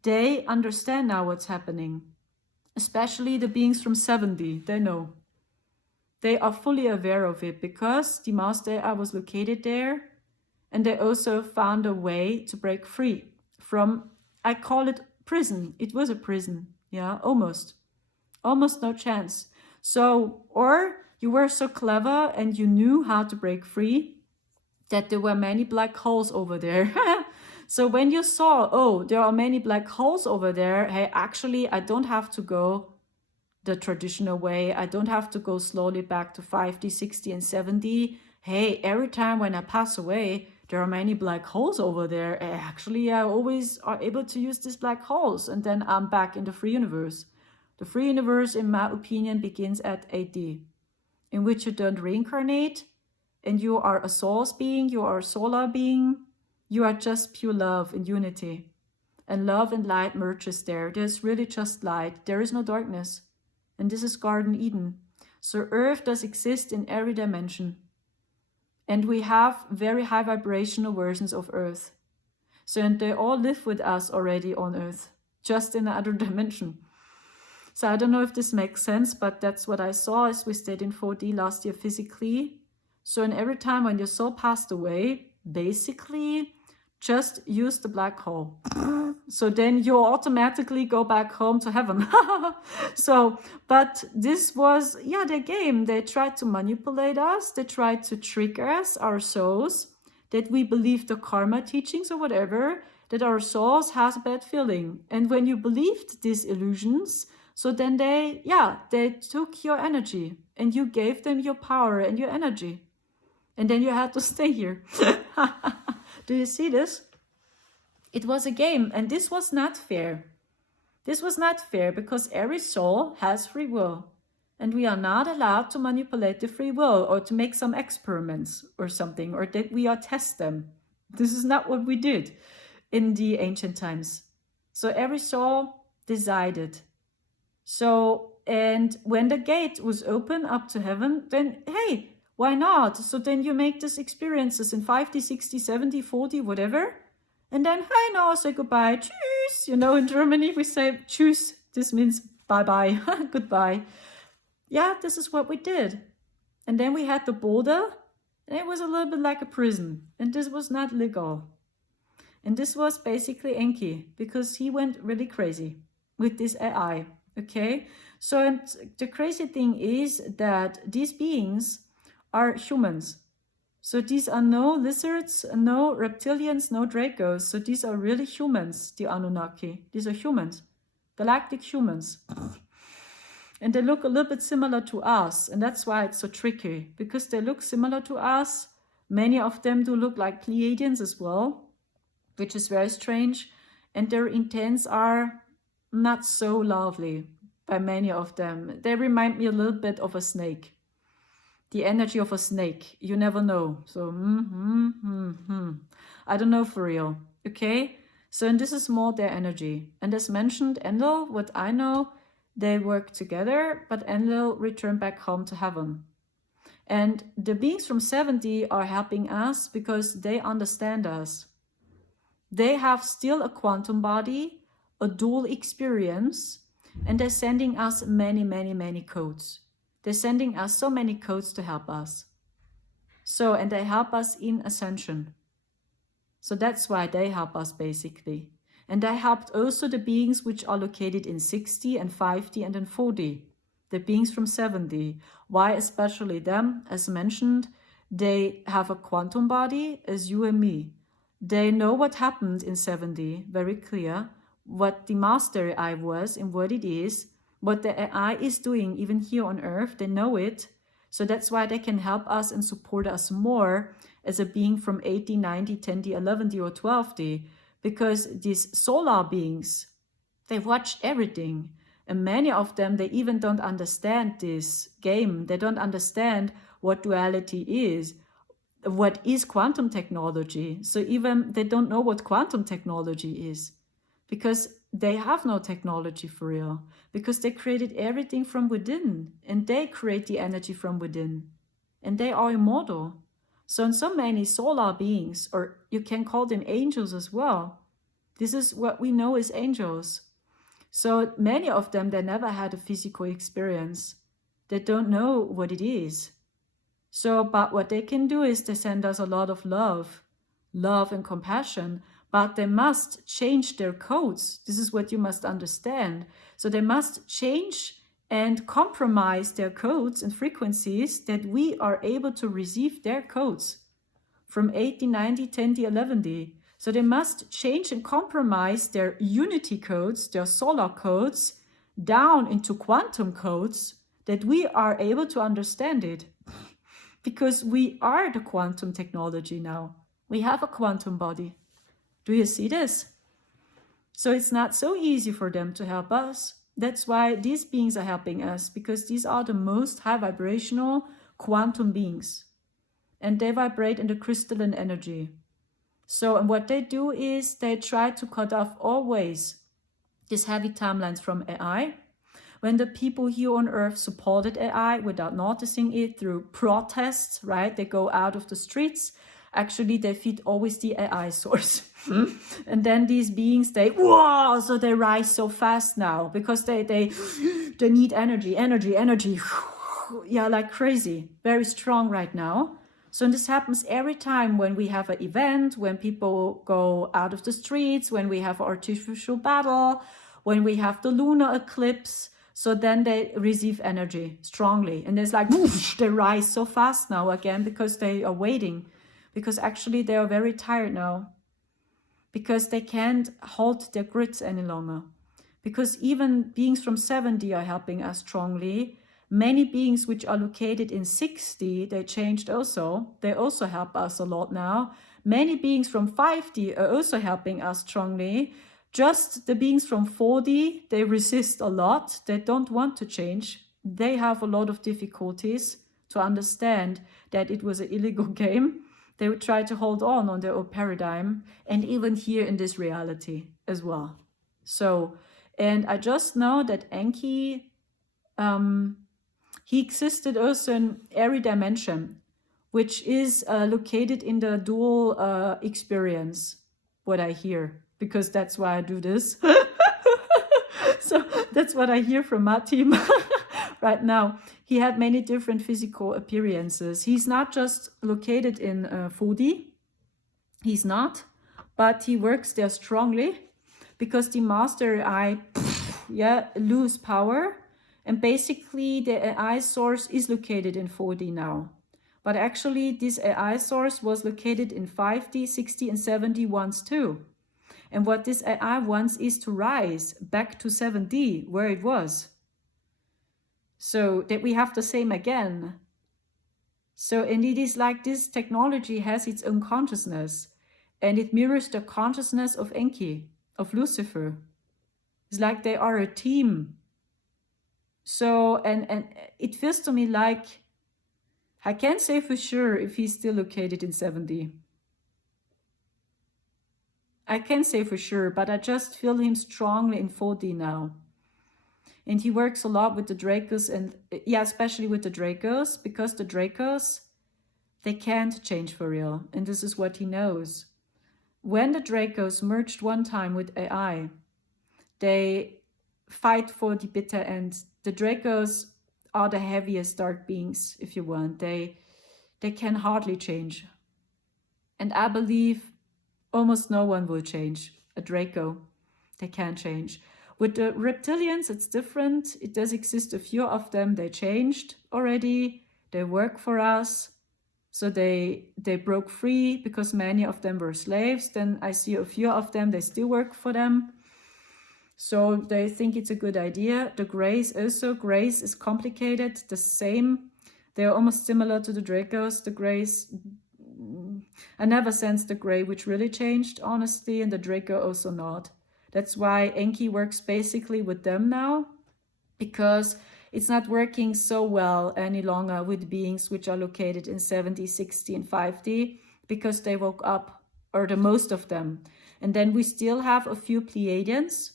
they understand now what's happening. Especially the beings from 7D, they know. They are fully aware of it because the Master AI was located there. And they also found a way to break free from, I call it prison. It was a prison. Yeah, almost. Almost no chance. So, or you were so clever and you knew how to break free that there were many black holes over there. So when you saw, oh, there are many black holes over there, hey, actually, I don't have to go the traditional way. I don't have to go slowly back to 5D, 6D, and 7D. Hey, every time when I pass away, there are many black holes over there. Actually, I always are able to use these black holes. And then I'm back in the free universe. The free universe, in my opinion, begins at 8D. in which you don't reincarnate, and you are a source being, you are a solar being, you are just pure love and unity. And love and light merges there. There's really just light. There is no darkness. And this is Garden Eden. So Earth does exist in every dimension. And we have very high vibrational versions of Earth. So, and they all live with us already on Earth, just in another dimension. So I don't know if this makes sense, but that's what I saw as we stayed in 4D last year physically. So, and every time when your soul passed away, basically just use the black hole. So then you automatically go back home to heaven. So, but this was, yeah, their game. They tried to manipulate us. They tried to trick us, our souls, that we believe the karma teachings or whatever, that our souls has a bad feeling. And when you believed these illusions, so then they took your energy and you gave them your power and your energy. And then you had to stay here. Do you see this? It was a game, and this was not fair. This was not fair because every soul has free will. And we are not allowed to manipulate the free will or to make some experiments or something, or that we test them. This is not what we did in the ancient times. So every soul decided. So, and when the gate was open up to heaven, then hey, why not? So then you make these experiences in 50, 60, 70, 40, whatever. And then, hey, no, say goodbye, tschüss. You know, in Germany we say tschüss. This means bye-bye, goodbye. Yeah, this is what we did. And then we had the border, and it was a little bit like a prison. And this was not legal. And this was basically Enki, because he went really crazy with this AI, okay? So, and the crazy thing is that these beings are humans. So these are no lizards, no reptilians, no Dracos. So these are really humans, the Anunnaki. These are humans, galactic humans. And they look a little bit similar to us. And that's why it's so tricky, because they look similar to us. Many of them do look like Pleiadians as well, which is very strange. And their intents are not so lovely by many of them. They remind me a little bit of a snake. The energy of a snake, you never know. So, I don't know for real, okay? So, and this is more their energy. And as mentioned, Enlil, what I know, they work together, but Enlil returned back home to heaven. And the beings from 70 are helping us because they understand us. They have still a quantum body, a dual experience, and they're sending us many, many, many codes. They're sending us so many codes to help us. So, and they help us in Ascension. So that's why they help us basically. And they helped also the beings which are located in 60 and 50 and in 40. The beings from 70. Why especially them? As mentioned, they have a quantum body as you and me. They know what happened in 70, very clear. What the master I was and what it is. What the AI is doing even here on Earth, they know it. So that's why they can help us and support us more as a being from 80, 90, 10D, 11D or 12D. Because these solar beings, they watch everything. And many of them, they even don't understand this game. They don't understand what duality is. What is quantum technology? So even they don't know what quantum technology is. Because they have no technology for real, because they created everything from within, and they create the energy from within, and they are immortal. So in so many solar beings, or you can call them angels as well, this is what we know as angels. So many of them, they never had a physical experience. They don't know what it is. So, but what they can do is they send us a lot of love and compassion, but they must change their codes. This is what you must understand. So they must change and compromise their codes and frequencies that we are able to receive their codes from 80, 90, 10D, 11D. So they must change and compromise their unity codes, their solar codes, down into quantum codes that we are able to understand it. Because we are the quantum technology now. We have a quantum body. Do you see this? So it's not so easy for them to help us. That's why these beings are helping us, because these are the most high vibrational, quantum beings. And they vibrate in the crystalline energy. So, and what they do is they try to cut off always these heavy timelines from AI. When the people here on Earth supported AI without noticing it through protests, right? They go out of the streets. Actually, they feed always the AI source. And then these beings, whoa, so they rise so fast now because they need energy. Yeah, like crazy. Very strong right now. So this happens every time when we have an event, when people go out of the streets, when we have an artificial battle, when we have the lunar eclipse. So then they receive energy strongly. And it's like, whoosh, they rise so fast now again because they are waiting. Because actually they are very tired now. Because they can't hold their grids any longer. Because even beings from 7D are helping us strongly. Many beings which are located in 6D, they changed also. They also help us a lot now. Many beings from 5D are also helping us strongly. Just the beings from 4D, they resist a lot. They don't want to change. They have a lot of difficulties to understand that it was an illegal game. They would try to hold on their old paradigm, and even here in this reality as well. So, and I just know that Enki, he existed also in every dimension, which is located in the dual experience, what I hear, because that's why I do this. So that's what I hear from my team right now. He had many different physical appearances. He's not just located in 4D, he's not, but he works there strongly because the master AI, lose power. And basically the AI source is located in 4D now. But actually this AI source was located in 5D, 6D and 7D once too. And what this AI wants is to rise back to 7D where it was. So that we have the same again. So, and it is like this technology has its own consciousness. And it mirrors the consciousness of Enki, of Lucifer. It's like they are a team. So, and it feels to me like, I can't say for sure if he's still located in 7D. I can't say for sure, but I just feel him strongly in 4D now. And he works a lot with the Dracos and, especially with the Dracos, because the Dracos, they can't change for real. And this is what he knows. When the Dracos merged one time with AI, they fight for the bitter end. The Dracos are the heaviest dark beings, if you want. They can hardly change. And I believe almost no one will change. A Draco, they can't change. With the reptilians, it's different. It does exist a few of them. They changed already. They work for us. So they broke free because many of them were slaves. Then I see a few of them, they still work for them. So they think it's a good idea. The Greys also. Greys is complicated, the same. They're almost similar to the Dracos. The Greys, I never sensed the Grey which really changed, honestly, and the Draco also not. That's why Enki works basically with them now, because it's not working so well any longer with beings which are located in 7D, 6D, and 5D, because they woke up, or the most of them. And then we still have a few Pleiadians,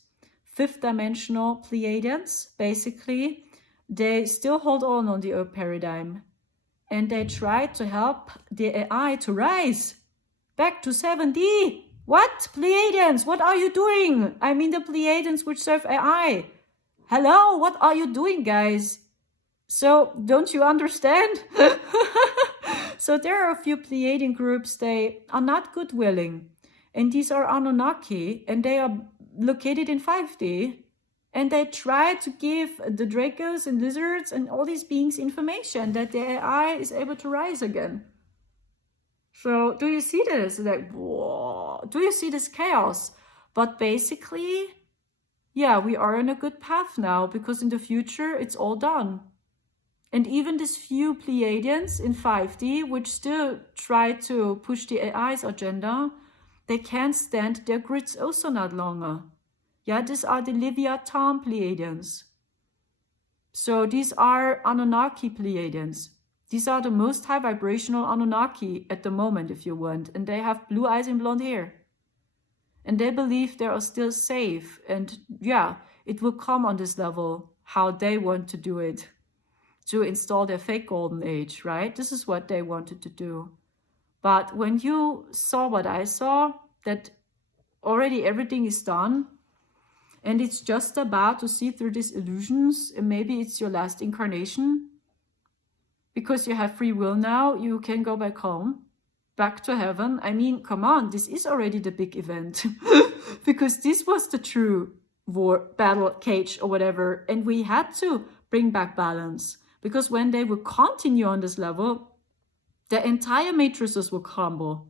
fifth dimensional Pleiadians, basically. They still hold on the old paradigm. And they try to help the AI to rise back to 7D. What? Pleiadians, what are you doing? I mean the Pleiadians which serve AI. Hello, what are you doing, guys? So, don't you understand? So there are a few Pleiadian groups, they are not good-willing. And these are Anunnaki, and they are located in 5D. And they try to give the Dracos and lizards and all these beings information that the AI is able to rise again. So do you see this? Like, whoa, do you see this chaos? But basically, yeah, we are on a good path now, because in the future, it's all done. And even these few Pleiadians in 5D, which still try to push the AI's agenda, they can't stand their grids also not longer. Yeah, these are the Leviathan Pleiadians. So these are Anunnaki Pleiadians. These are the most high vibrational Anunnaki at the moment, if you want, and they have blue eyes and blonde hair. And they believe they are still safe, and yeah, it will come on this level, how they want to do it, to install their fake golden age, right? This is what they wanted to do. But when you saw what I saw, that already everything is done, and it's just about to see through these illusions, and maybe it's your last incarnation, because you have free will now, you can go back home, back to heaven. I mean, come on, this is already the big event. Because this was the true war, battle cage or whatever, and we had to bring back balance. Because when they would continue on this level, the entire matrices will crumble.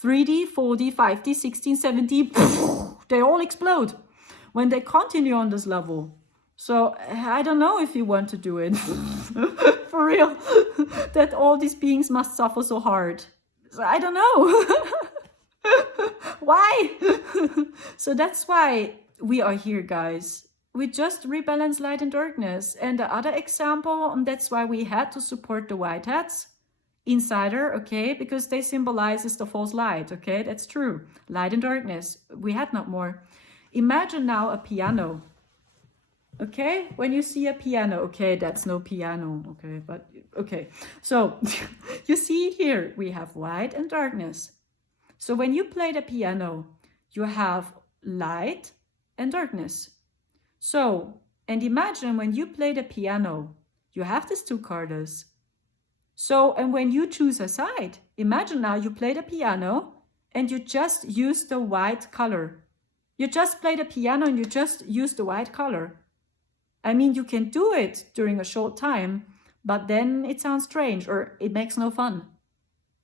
3D, 4D, 5D, 16, 17, they all explode when they continue on this level. So I don't know if you want to do it. For real. That all these beings must suffer so hard. So I don't know. Why? So that's why we are here, guys. We just rebalance light and darkness. And the other example, and that's why we had to support the white hats. Insider, okay, because they symbolizes the false light, okay, that's true. Light and darkness, we had not more. Imagine now a piano, okay, when you see a piano, okay, that's no piano, okay, but okay. So you see here, we have white and darkness. So when you play the piano, you have light and darkness. So, and imagine when you play the piano, you have these two colors. So, and when you choose a side, imagine now you play the piano and you just use the white color. You just play the piano and you just use the white color. I mean, you can do it during a short time, but then it sounds strange or it makes no fun.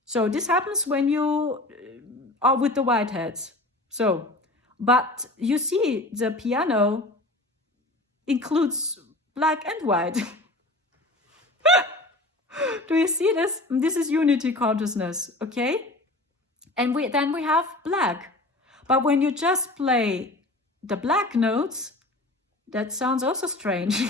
So this happens when you are with the white hats. So, but you see, the piano includes black and white. Do you see this? This is unity consciousness, okay? And then we have black. But when you just play the black notes, that sounds also strange.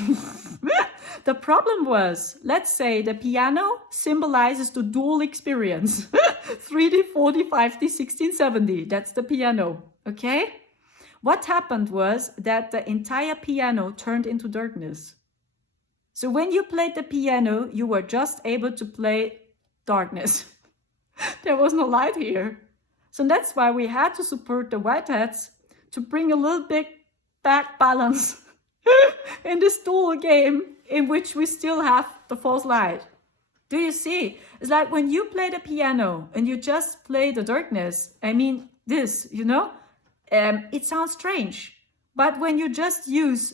The problem was, let's say the piano symbolizes the dual experience. 3D, 4D, 5D, 16, 7D. That's the piano, okay? What happened was that the entire piano turned into darkness. So when you played the piano, you were just able to play darkness. There was no light here. So that's why we had to support the white hats to bring a little bit back balance in this dual game in which we still have the false light. Do you see? It's like when you play the piano and you just play the darkness, I mean this, you know, it sounds strange. But when you just use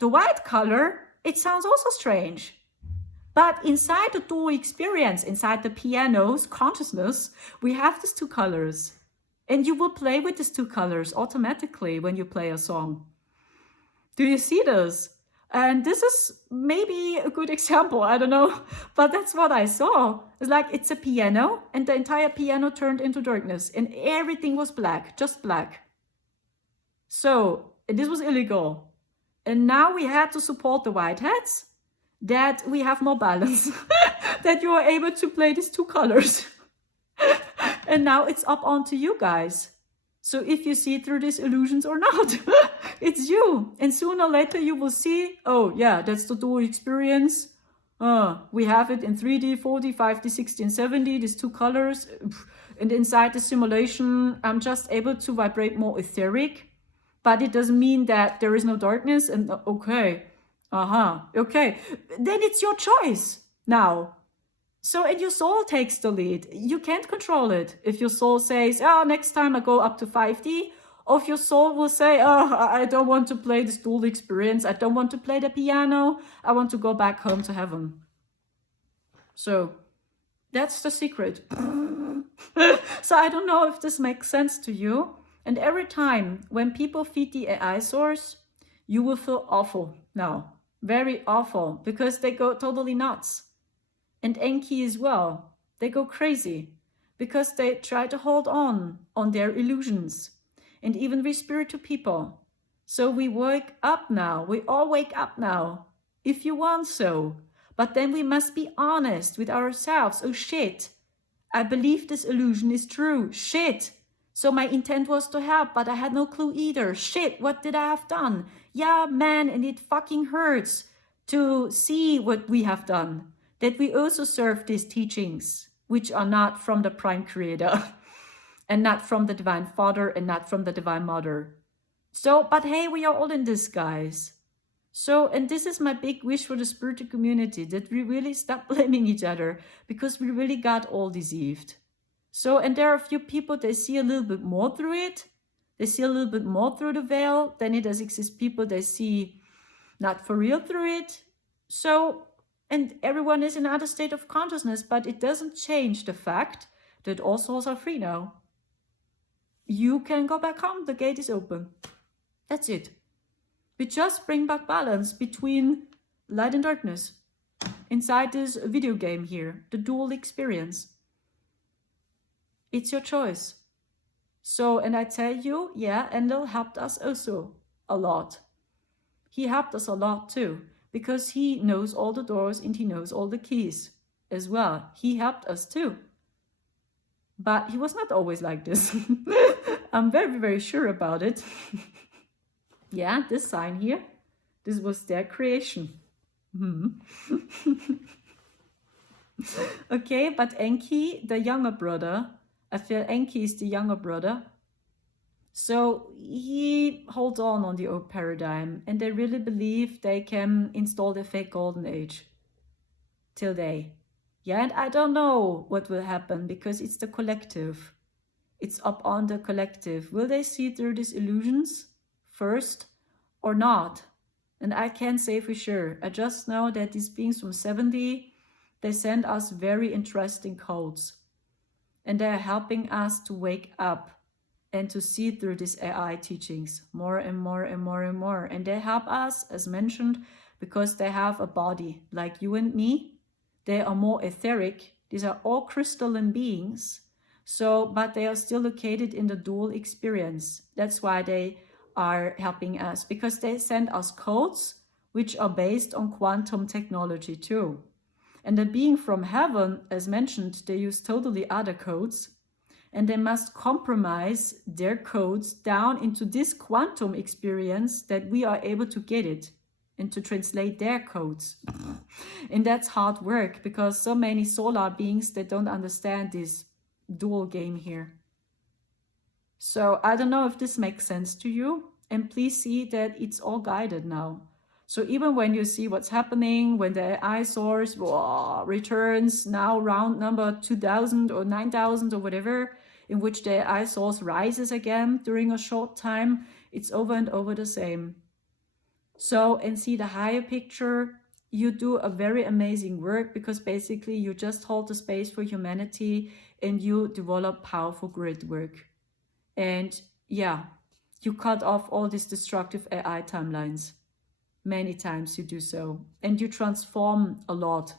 the white color, it sounds also strange. But inside the dual experience, inside the piano's consciousness, we have these two colors. And you will play with these two colors automatically when you play a song. Do you see this? And this is maybe a good example, I don't know. But that's what I saw. It's like it's a piano and the entire piano turned into darkness. And everything was black, just black. So this was illegal. And now we had to support the white hats, that we have more balance, that you are able to play these two colors. And now it's up onto you guys. So if you see through these illusions or not, it's you. And sooner or later you will see, oh yeah, that's the dual experience. We have it in 3D, 4D, 5D, 16, 7D, these two colors. And inside the simulation, I'm just able to vibrate more etheric. But it doesn't mean that there is no darkness and okay, okay. Then it's your choice now. So, and your soul takes the lead. You can't control it. If your soul says, oh, next time I go up to 5D, or if your soul will say, oh, I don't want to play this dual experience. I don't want to play the piano. I want to go back home to heaven. So that's the secret. So I don't know if this makes sense to you. And every time when people feed the AI source, you will feel awful now, very awful, because they go totally nuts. And Enki as well, they go crazy because they try to hold on their illusions. And even we spiritual people. So we wake up now, we all wake up now, if you want so. But then we must be honest with ourselves. Oh shit, I believe this illusion is true. Shit. So my intent was to help, but I had no clue either. Shit, what did I have done? Yeah, man, and it fucking hurts to see what we have done. That we also serve these teachings, which are not from the Prime Creator, and not from the Divine Father, and not from the Divine Mother. So, but hey, we are all in disguise. So, and this is my big wish for the spiritual community, that we really stop blaming each other, because we really got all deceived. So, and there are a few people, they see a little bit more through it. They see a little bit more through the veil. Then it does exist people, they see not for real through it. So, and everyone is in another state of consciousness, but it doesn't change the fact that all souls are free now. You can go back home, the gate is open. That's it. We just bring back balance between light and darkness inside this video game here, the dual experience. It's your choice. So, and I tell you, yeah, Endel helped us also a lot. He helped us a lot too, because he knows all the doors and he knows all the keys as well. He helped us too. But he was not always like this. I'm very, very sure about it. Yeah, this sign here, this was their creation. Okay, but Enki, the younger brother, I feel Enki is the younger brother. So he holds on the old paradigm, and they really believe they can install the fake golden age till they. Yeah, and I don't know what will happen, because it's the collective. It's up on the collective. Will they see through these illusions first or not? And I can't say for sure. I just know that these beings from 70, they send us very interesting codes. And they are helping us to wake up and to see through these AI teachings more and more and more and more. And they help us, as mentioned, because they have a body like you and me. They are more etheric. These are all crystalline beings. So, but they are still located in the dual experience. That's why they are helping us, because they send us codes which are based on quantum technology too. And the being from heaven, as mentioned, they use totally other codes, and they must compromise their codes down into this quantum experience that we are able to get it and to translate their codes. And that's hard work, because so many solar beings, they don't understand this dual game here. So I don't know if this makes sense to you, and please see that it's all guided now. So even when you see what's happening, when the AI source returns now round number 2000 or 9000 or whatever, in which the AI source rises again during a short time, it's over and over the same. So, and see the higher picture, you do a very amazing work, because basically you just hold the space for humanity and you develop powerful grid work. And yeah, you cut off all these destructive AI timelines. Many times you do so, and you transform a lot.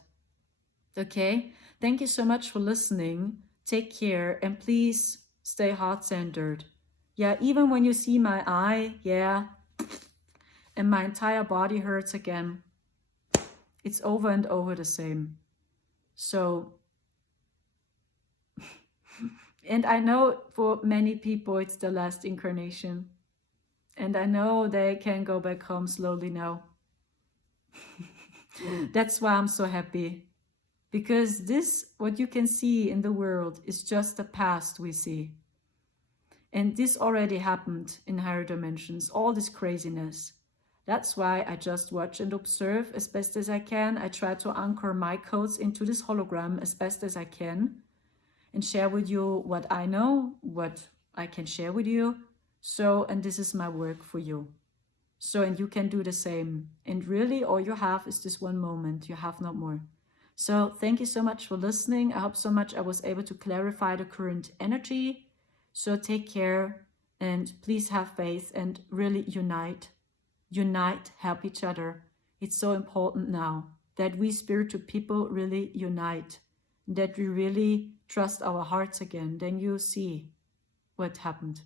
Okay, thank you so much for listening. Take care, and please stay heart-centered. Yeah, even when you see my eye, yeah, and my entire body hurts again, it's over and over the same. So, and I know for many people it's the last incarnation. And I know they can go back home slowly now. That's why I'm so happy. Because this, what you can see in the world, is just the past we see. And this already happened in higher dimensions, all this craziness. That's why I just watch and observe as best as I can. I try to anchor my codes into this hologram as best as I can, and share with you what I know, what I can share with you. So, and this is my work for you. So, and you can do the same. And really, all you have is this one moment. You have not more. So, thank you so much for listening. I hope so much I was able to clarify the current energy. So, take care, and please have faith, and really unite. Unite, help each other. It's so important now that we spiritual people really unite, that we really trust our hearts again. Then you see what happened.